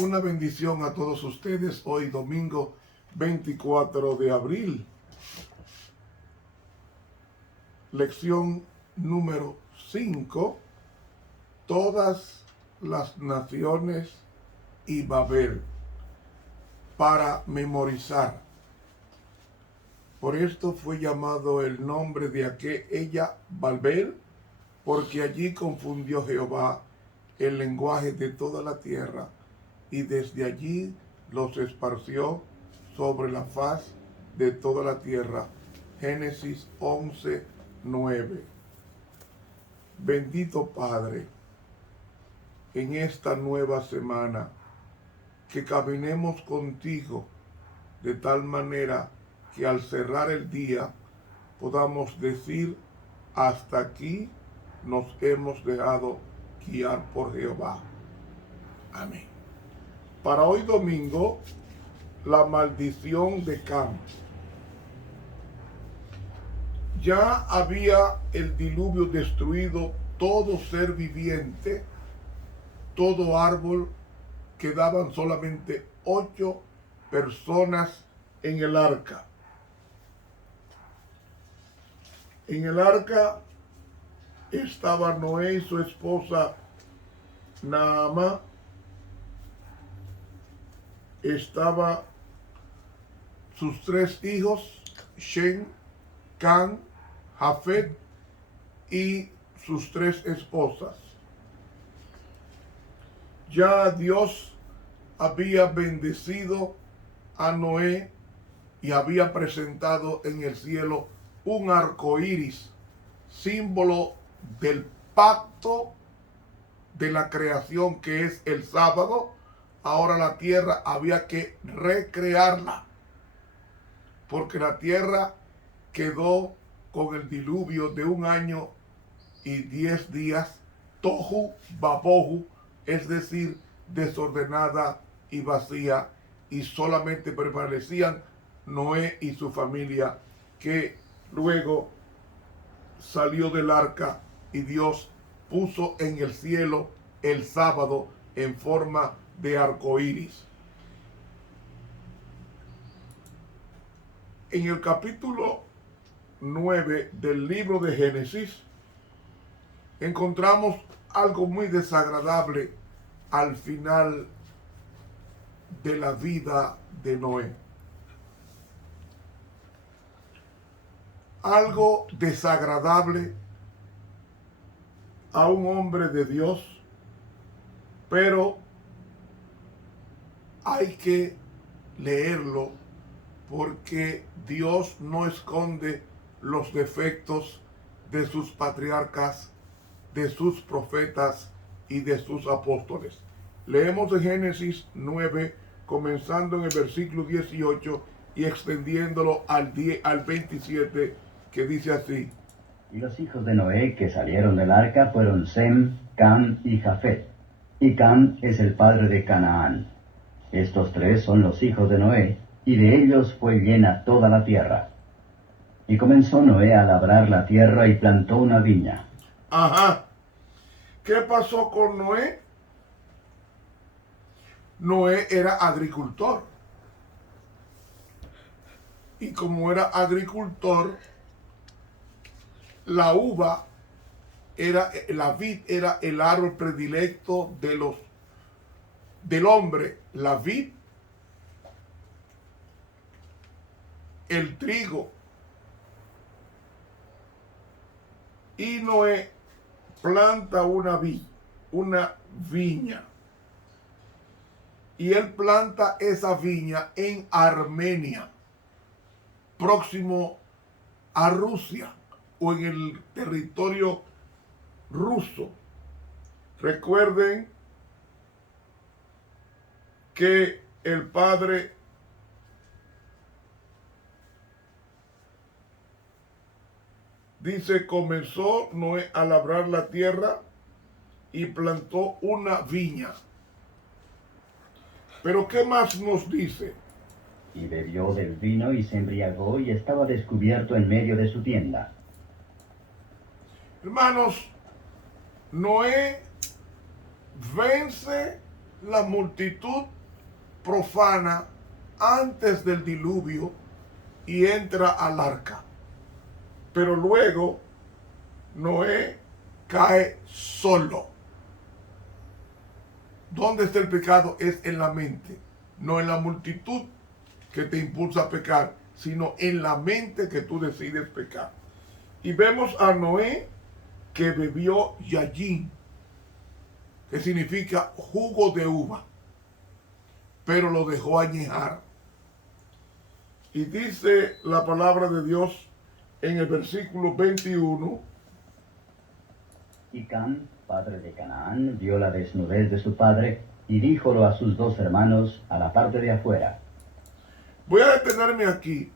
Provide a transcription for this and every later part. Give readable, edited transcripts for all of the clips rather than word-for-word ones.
Una bendición a todos ustedes hoy domingo 24 de abril. Lección número 5. Todas las naciones y Babel. Para memorizar. Por esto fue llamado el nombre de aquella Babel, porque allí confundió Jehová el lenguaje de toda la tierra, y desde allí los esparció sobre la faz de toda la tierra. Génesis 11:9. Bendito Padre, en esta nueva semana, que caminemos contigo de tal manera que al cerrar el día podamos decir: hasta aquí nos hemos dejado guiar por Jehová. Amén. Para hoy domingo, la maldición de Cam. Ya había el diluvio destruido todo ser viviente, todo árbol. Quedaban solamente 8 personas en el arca. En el arca estaba Noé y su esposa Naamá. Estaba sus 3 hijos, Shem, Cam, Jafet, y sus 3 esposas. Ya Dios había bendecido a Noé y había presentado en el cielo un arco iris, símbolo del pacto de la creación, que es el sábado. Ahora la tierra había que recrearla, porque la tierra quedó con el diluvio de 1 año y 10 días, tohu babohu, es decir, desordenada y vacía, y solamente prevalecían Noé y su familia, que luego salió del arca y Dios puso en el cielo el sábado en forma de arco iris. En el capítulo 9 del libro de Génesis encontramos algo muy desagradable al final de la vida de Noé. Algo desagradable a un hombre de Dios, pero hay que leerlo porque Dios no esconde los defectos de sus patriarcas, de sus profetas y de sus apóstoles. Leemos de Génesis 9, comenzando en el versículo 18 y extendiéndolo al 27, que dice así: Y los hijos de Noé que salieron del arca fueron Sem, Cam y Jafet. Y Cam es el padre de Canaán. Estos 3 son los hijos de Noé, y de ellos fue llena toda la tierra. Y comenzó Noé a labrar la tierra y plantó una viña. Ajá. ¿Qué pasó con Noé? Noé era agricultor. Y como era agricultor, la uva la vid era el árbol predilecto del hombre. La vid, el trigo. Y Noé planta una viña. Y él planta esa viña en Armenia, próximo a Rusia, o en el territorio ruso. Recuerden que el padre dice: comenzó Noé a labrar la tierra y plantó una viña. Pero ¿qué más nos dice? Y bebió del vino y se embriagó y estaba descubierto en medio de su tienda. Hermanos, Noé vence la multitud profana antes del diluvio y entra al arca. Pero luego Noé cae solo. ¿Dónde está el pecado? Es en la mente, no en la multitud que te impulsa a pecar, sino en la mente que tú decides pecar. Y vemos a Noé que bebió yayin, que significa jugo de uva, pero lo dejó añejar. Y dice la palabra de Dios en el versículo 21. Y Cam, padre de Canaán, vio la desnudez de su padre y díjolo a sus dos hermanos a la parte de afuera. Voy a detenerme aquí.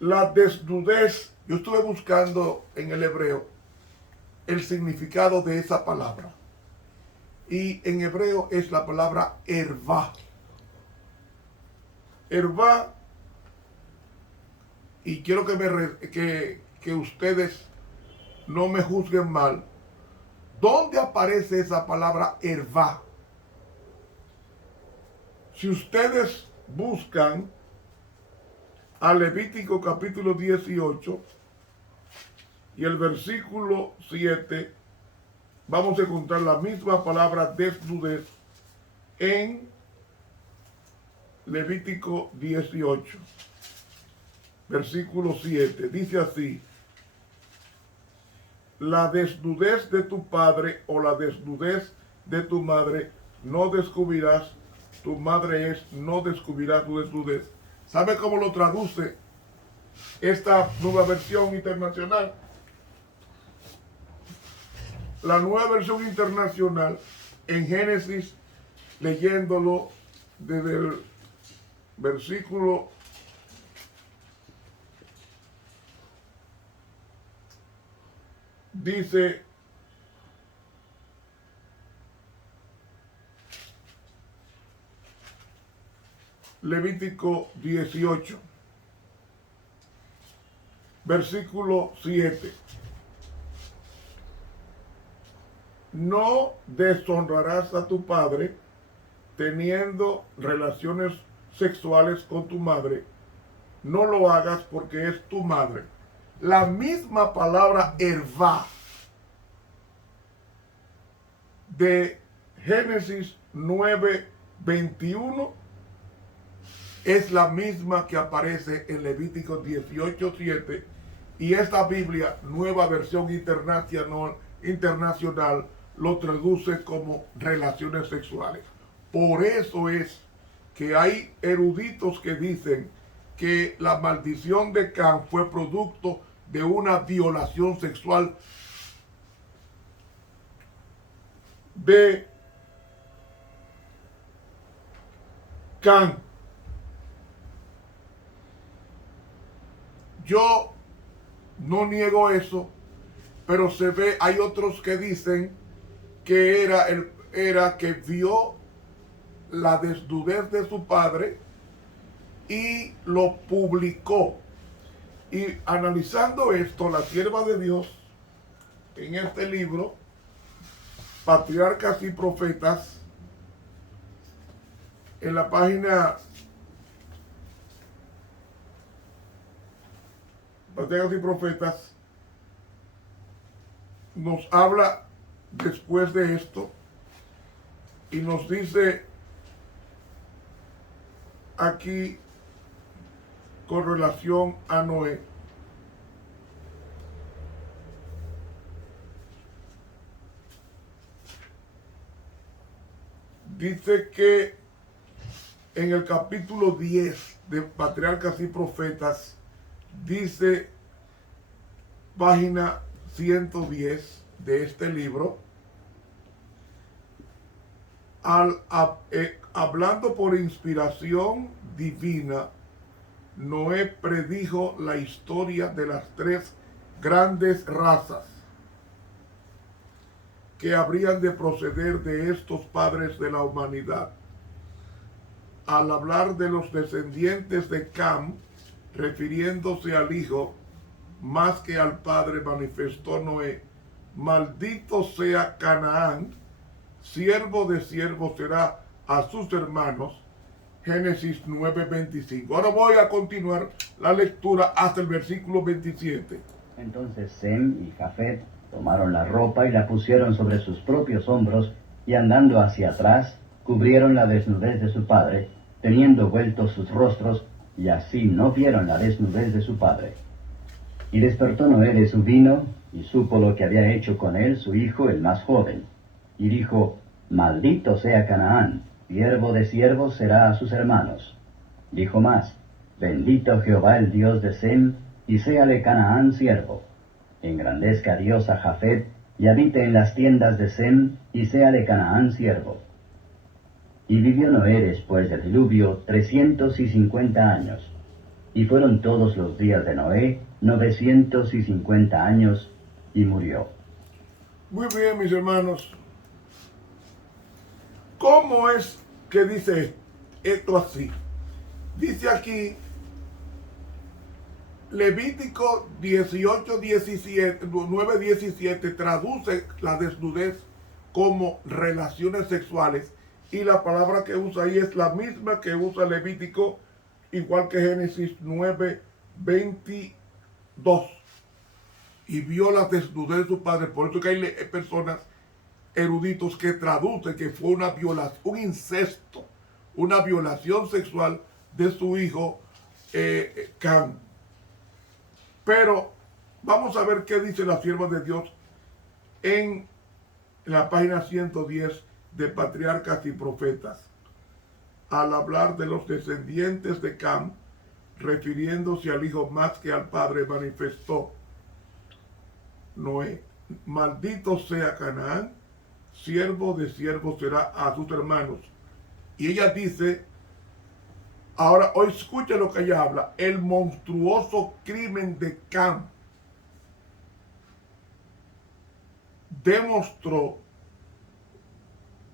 La desnudez, yo estuve buscando en el hebreo el significado de esa palabra. Y en hebreo es la palabra ervá. Ervá, y quiero que ustedes no me juzguen mal. ¿Dónde aparece esa palabra ervá? Si ustedes buscan a Levítico capítulo 18 y el versículo 7, vamos a encontrar la misma palabra desnudez en Levítico 18, versículo 7. Dice así: la desnudez de tu padre o la desnudez de tu madre no descubrirás, tu madre es, no descubrirás tu desnudez. ¿Sabe cómo lo traduce esta nueva versión internacional? La nueva versión internacional en Génesis, leyéndolo desde el versículo 1, dice: Levítico 18, versículo 7. No deshonrarás a tu padre teniendo relaciones sexuales con tu madre. No lo hagas porque es tu madre. La misma palabra ervá de Génesis 9:21 es la misma que aparece en Levítico 18:7, y esta Biblia, nueva versión internacional, lo traduce como relaciones sexuales. Por eso es que hay eruditos que dicen que la maldición de Cam fue producto de una violación sexual de Cam. Yo no niego eso, pero se ve, hay otros que dicen que era que vio la desnudez de su padre y lo publicó. Y analizando esto, la sierva de Dios, en este libro, Patriarcas y Profetas, en la página Patriarcas y Profetas, nos habla después de esto y nos dice aquí con relación a Noé. Dice que en el capítulo 10 de Patriarcas y Profetas, dice página 110 de este libro, hablando por inspiración divina, Noé predijo la historia de las tres grandes razas que habrían de proceder de estos padres de la humanidad. Al hablar de los descendientes de Cam, refiriéndose al hijo más que al padre, manifestó Noé: maldito sea Canaán, siervo de siervo será a sus hermanos. Génesis 9:25. Ahora voy a continuar la lectura hasta el versículo 27. Entonces Sem y Jafet tomaron la ropa y la pusieron sobre sus propios hombros, y andando hacia atrás, cubrieron la desnudez de su padre, teniendo vueltos sus rostros, y así no vieron la desnudez de su padre. Y despertó Noé de su vino, y supo lo que había hecho con él su hijo el más joven. Y dijo, maldito sea Canaán, siervo de siervos será a sus hermanos. Dijo más, bendito Jehová el Dios de Sem, y séale Canaán siervo. Engrandezca Dios a Jafet, y habite en las tiendas de Sem, y séale Canaán siervo. Y vivió Noé después del diluvio 350 años. Y fueron todos los días de Noé 950 años, y murió. Muy bien, mis hermanos. ¿Cómo es que dice esto así? Dice aquí, Levítico 9:17 traduce la desnudez como relaciones sexuales, y la palabra que usa ahí es la misma que usa Levítico, igual que Génesis 9:22. Y vio la desnudez de su padre. Por eso que hay personas eruditos que traducen que fue una violación, un incesto, una violación sexual de su hijo Cam. Pero vamos a ver qué dice la sierva de Dios en la página 110 de Patriarcas y Profetas, al hablar de los descendientes de Cam, refiriéndose al hijo más que al padre, manifestó Noé, maldito sea Canaán, siervo de siervos será a sus hermanos. Y ella dice, ahora hoy escucha lo que ella habla, el monstruoso crimen de Cam demostró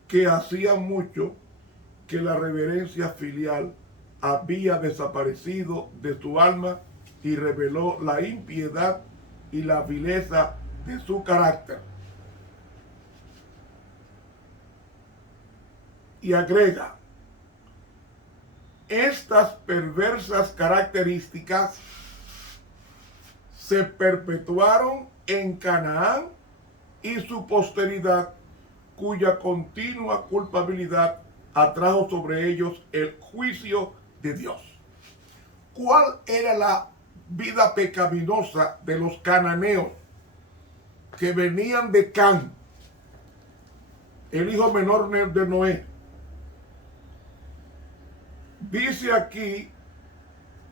que hacía mucho que la reverencia filial había desaparecido de su alma y reveló la impiedad y la vileza de su carácter. Y agrega, estas perversas características se perpetuaron en Canaán y su posteridad, cuya continua culpabilidad atrajo sobre ellos el juicio de Dios. ¿Cuál era la vida pecaminosa de los cananeos que venían de Cam, el hijo menor de Noé? Dice aquí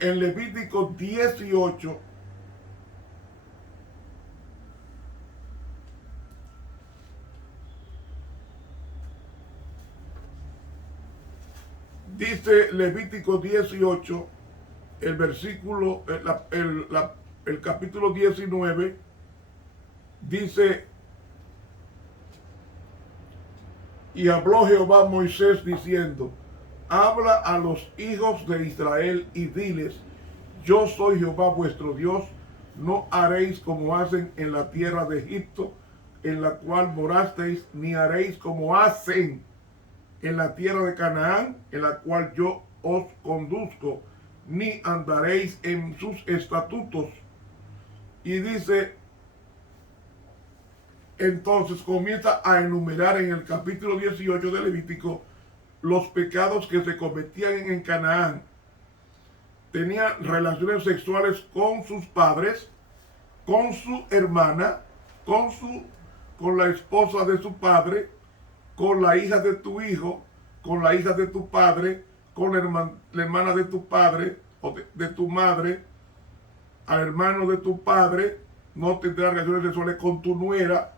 en Levítico 18, dice Levítico 18, el versículo, el capítulo 19, dice, y habló Jehová a Moisés diciendo, habla a los hijos de Israel y diles, yo soy Jehová vuestro Dios, no haréis como hacen en la tierra de Egipto, en la cual morasteis, ni haréis como hacen en la tierra de Canaán, en la cual yo os conduzco, ni andaréis en sus estatutos. Y dice, entonces comienza a enumerar en el capítulo 18 de Levítico los pecados que se cometían en Canaán. Tenían relaciones sexuales con sus padres, con su hermana, con la esposa de su padre, con la hija de tu hijo, con la hija de tu padre, con la hermana de tu padre o de tu madre, al hermano de tu padre. No tendrás relaciones sexuales con tu nuera,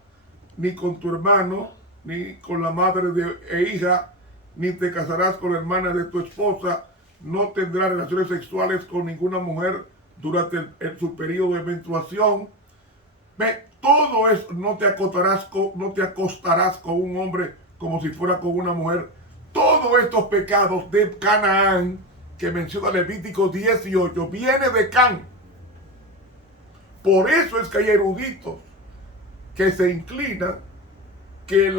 ni con tu hermano, ni con la madre e hija, ni te casarás con la hermana de tu esposa. No tendrás relaciones sexuales con ninguna mujer durante su periodo de menstruación. Ve, todo eso, no te acostarás con un hombre como si fuera con una mujer. Todos estos pecados de Canaán que menciona Levítico 18 viene de Cam. Por eso es que hay eruditos que se inclinan que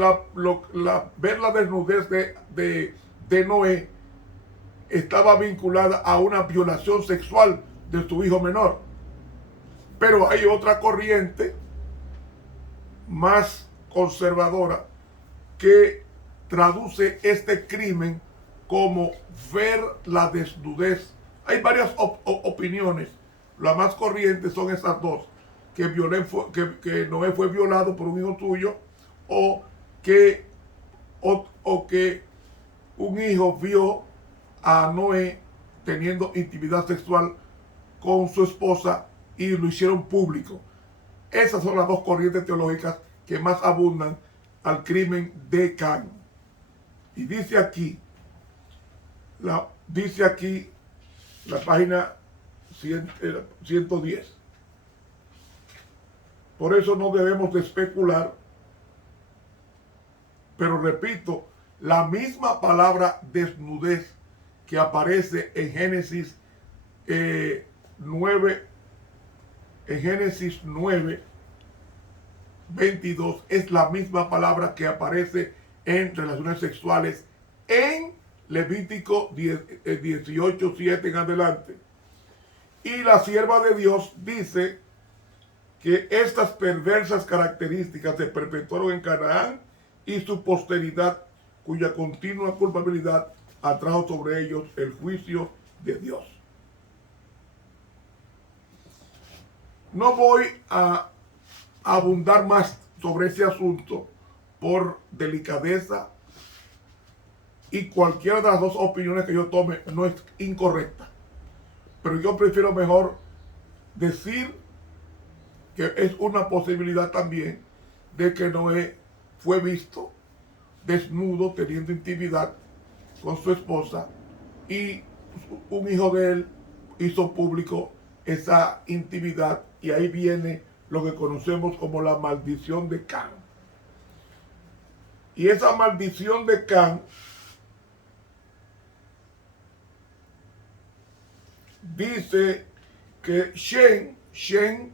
ver la desnudez de Noé estaba vinculada a una violación sexual de su hijo menor. Pero hay otra corriente más conservadora que traduce este crimen como ver la desnudez. Hay varias opiniones. Las más corrientes son esas dos: que Noé fue violado por un hijo suyo, o que un hijo vio a Noé teniendo intimidad sexual con su esposa y lo hicieron público. Esas son las dos corrientes teológicas que más abundan al crimen de Can. Y dice aquí la página 110. Por eso no debemos de especular, pero repito, la misma palabra desnudez que aparece en Génesis 9, 22, es la misma palabra que aparece en relaciones sexuales en Levítico 18, 7 en adelante. Y la sierva de Dios dice que estas perversas características se perpetuaron en Canaán y su posteridad, cuya continua culpabilidad atrajo sobre ellos el juicio de Dios. No voy a abundar más sobre ese asunto por delicadeza, y cualquiera de las dos opiniones que yo tome no es incorrecta, pero yo prefiero mejor decir que es una posibilidad también de que Noé fue visto desnudo teniendo intimidad con su esposa, y un hijo de él hizo público esa intimidad, y ahí viene lo que conocemos como la maldición de Can. Y esa maldición de Can dice que Shem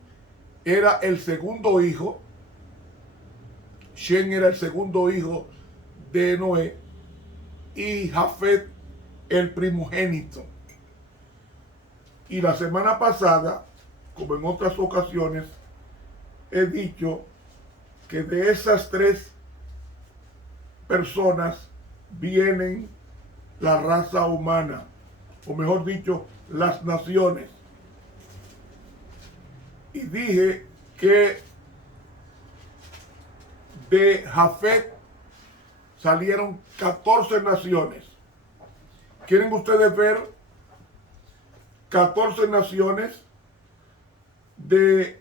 era el segundo hijo. Shem era el segundo hijo de Noé, y Jafet el primogénito. Y la semana pasada, como en otras ocasiones, he dicho que de esas tres personas vienen la raza humana, o mejor dicho, las naciones. Y dije que de Jafet salieron 14 naciones. ¿Quieren ustedes ver 14 naciones? De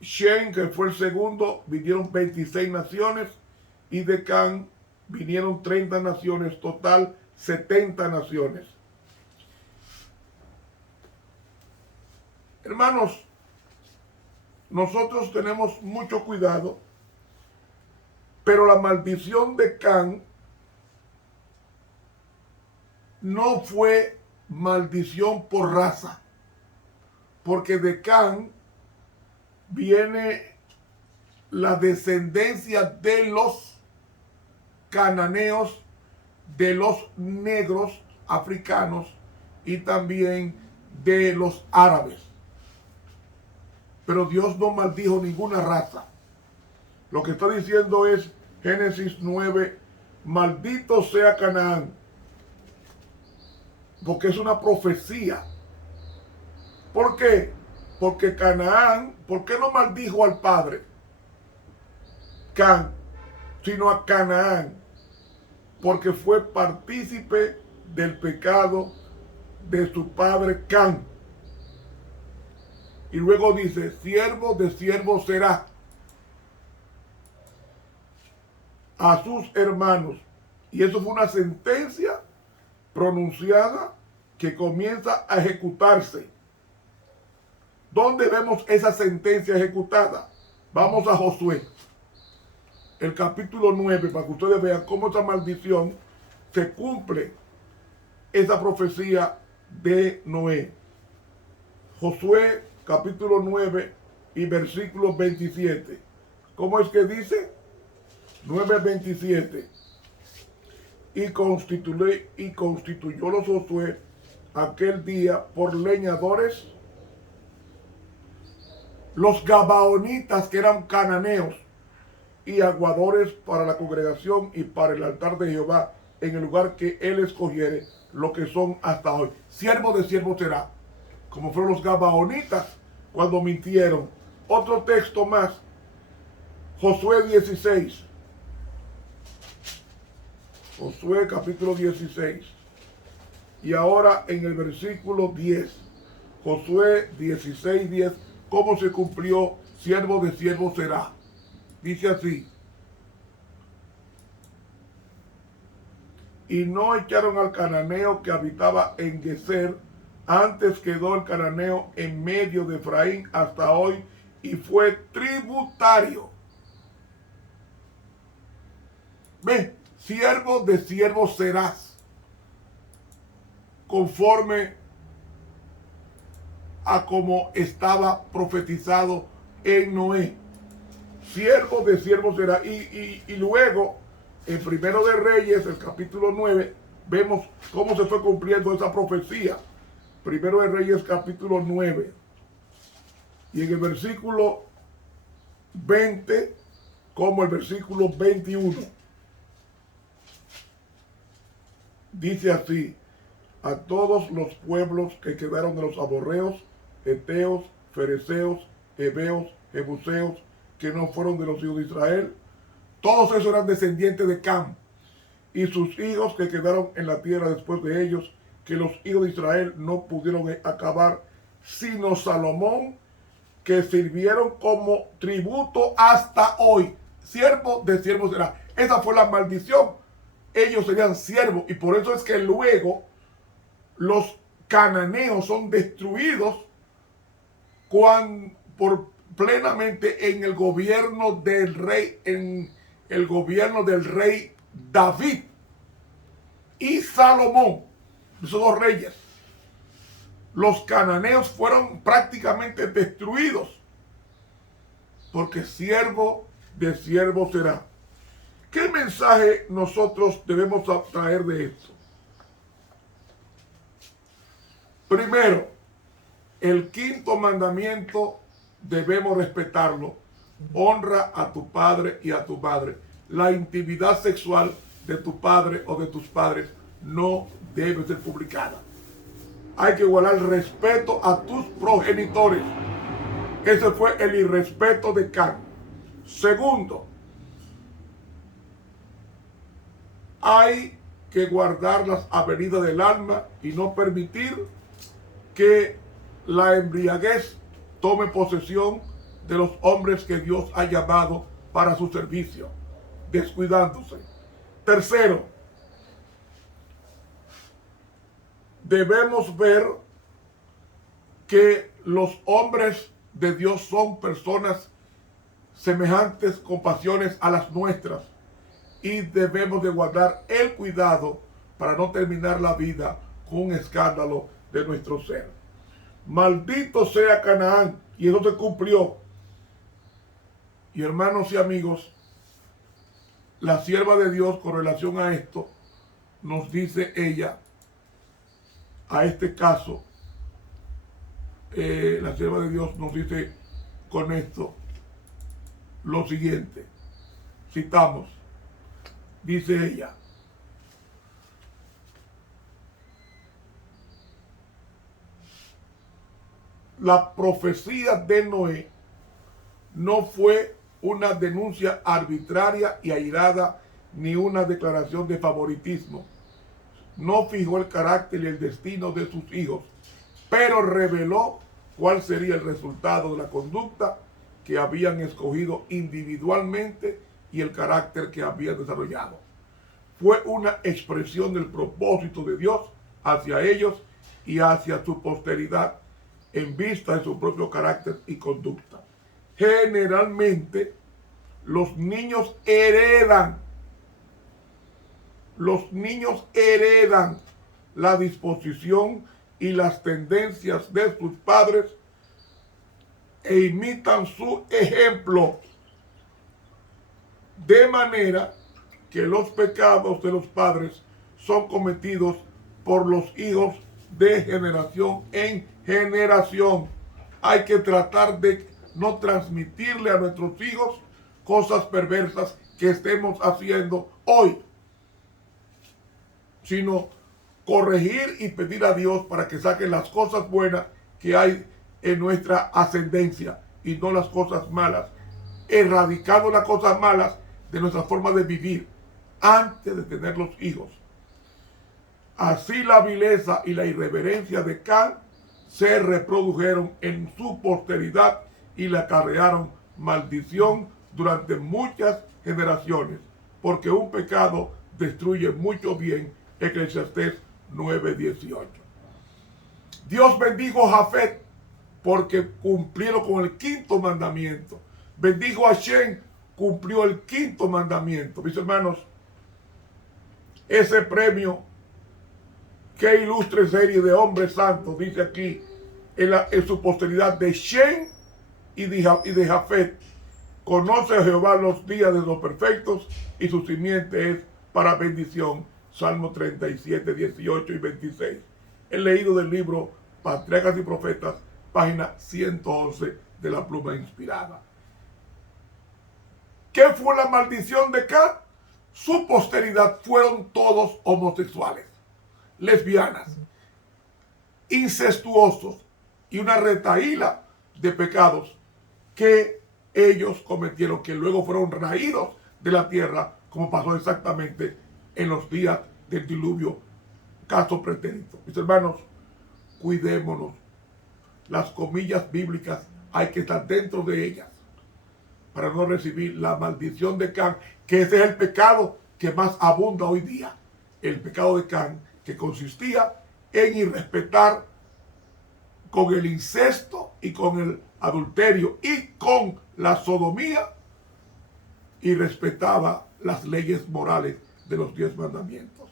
Shem, que fue el segundo, vinieron 26 naciones, y de Can vinieron 30 naciones, total 70 naciones. Hermanos, nosotros tenemos mucho cuidado, pero la maldición de Can no fue maldición por raza, porque de Can viene la descendencia de los cananeos, de los negros africanos y también de los árabes. Pero Dios no maldijo ninguna raza. Lo que está diciendo es Génesis 9, maldito sea Canaán, porque es una profecía. ¿Por qué? Porque Canaán, ¿por qué no maldijo al padre Can, sino a Canaán? Porque fue partícipe del pecado de su padre Can. Y luego dice, siervo de siervo será a sus hermanos. Y eso fue una sentencia pronunciada que comienza a ejecutarse. ¿Dónde vemos esa sentencia ejecutada? Vamos a Josué, el capítulo 9, para que ustedes vean cómo esa maldición se cumple, esa profecía de Noé. Josué, capítulo 9 y versículo 27. ¿Cómo es que dice? 9:27. Y constituyó los Josué aquel día por leñadores los gabaonitas, que eran cananeos, y aguadores para la congregación y para el altar de Jehová en el lugar que él escogiere, lo que son hasta hoy. Siervo de siervo será, como fueron los gabaonitas cuando mintieron. Otro texto más, Josué 16. Josué capítulo 16. Y ahora en el versículo 10. Josué 16:10. ¿Cómo se cumplió? Siervo de siervo será. Dice así. Y no echaron al cananeo que habitaba en Geser. Antes quedó el cananeo en medio de Efraín hasta hoy y fue tributario. Ve, siervo de siervo serás, conforme a como estaba profetizado en Noé. Siervo de siervo será. Y luego, en Primero de Reyes, el capítulo 9, vemos cómo se fue cumpliendo esa profecía. Primero de Reyes, capítulo 9. Y en el versículo 20, como el versículo 21. Dice así: a todos los pueblos que quedaron de los amorreos, heteos, fereceos, heveos, jebuseos, que no fueron de los hijos de Israel, todos esos eran descendientes de Cam, y sus hijos que quedaron en la tierra después de ellos, que los hijos de Israel no pudieron acabar, sino Salomón, que sirvieron como tributo hasta hoy. Siervo de siervo será. Esa fue la maldición. Ellos serían siervos, y por eso es que luego los cananeos son destruidos plenamente en el gobierno del rey, David y Salomón, esos dos reyes. Los cananeos fueron prácticamente destruidos, porque siervo de siervo será. ¿Qué mensaje nosotros debemos traer de esto? Primero, el quinto mandamiento debemos respetarlo. Honra a tu padre y a tu madre. La intimidad sexual de tu padre o de tus padres no debe ser publicada. Hay que guardar respeto a tus progenitores. Ese fue el irrespeto de Can. Segundo, hay que guardar las avenidas del alma y no permitir que la embriaguez tome posesión de los hombres que Dios ha llamado para su servicio, descuidándose. Tercero, debemos ver que los hombres de Dios son personas semejantes con pasiones a las nuestras, y debemos de guardar el cuidado para no terminar la vida con un escándalo de nuestro ser. Maldito sea Canaán, y eso se cumplió. Y hermanos y amigos, la sierva de Dios, con relación a esto, nos dice ella, a este caso, la sierva de Dios nos dice con esto lo siguiente. Citamos, dice ella: la profecía de Noé no fue una denuncia arbitraria y airada, ni una declaración de favoritismo. No fijó el carácter y el destino de sus hijos, pero reveló cuál sería el resultado de la conducta que habían escogido individualmente y el carácter que habían desarrollado. Fue una expresión del propósito de Dios hacia ellos y hacia su posteridad, en vista de su propio carácter y conducta. Generalmente, los niños heredan la disposición y las tendencias de sus padres e imitan su ejemplo. De manera que los pecados de los padres son cometidos por los hijos de generación en generación. Hay que tratar de no transmitirle a nuestros hijos cosas perversas que estemos haciendo hoy, sino corregir y pedir a Dios para que saque las cosas buenas que hay en nuestra ascendencia y no las cosas malas, erradicando las cosas malas de nuestra forma de vivir antes de tener los hijos. Así la vileza y la irreverencia de Can se reprodujeron en su posteridad y le acarrearon maldición durante muchas generaciones, porque un pecado destruye mucho bien. Eclesiastés 9:18. Dios bendijo a Jafet porque cumplieron con el quinto mandamiento. Bendijo a Shem, cumplió el quinto mandamiento. Mis hermanos, ese premio, qué ilustre serie de hombres santos, dice aquí en su posteridad, de Shem y de Jafet. Conoce a Jehová los días de los perfectos y su simiente es para bendición. Salmo 37, 18 y 26. He leído del libro Patriarcas y Profetas, página 111 de la Pluma Inspirada. ¿Qué fue la maldición de Can? Su posteridad fueron todos homosexuales, lesbianas, incestuosos y una retahíla de pecados que ellos cometieron, que luego fueron raídos de la tierra, como pasó exactamente en los días del diluvio, caso pretérito. Mis hermanos, cuidémonos. Las comillas bíblicas hay que estar dentro de ellas para no recibir la maldición de Can, que ese es el pecado que más abunda hoy día. El pecado de Can, que consistía en irrespetar con el incesto y con el adulterio y con la sodomía, y respetaba las leyes morales de los 10 mandamientos.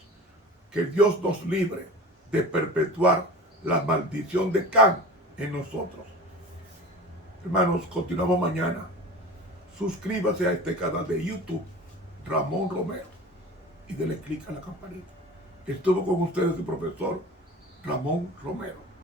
Que Dios nos libre de perpetuar la maldición de Can en nosotros. Hermanos, continuamos mañana. Suscríbase a este canal de YouTube, Ramón Romero, y dele clic a la campanita. Estuvo con ustedes el profesor Ramón Romero.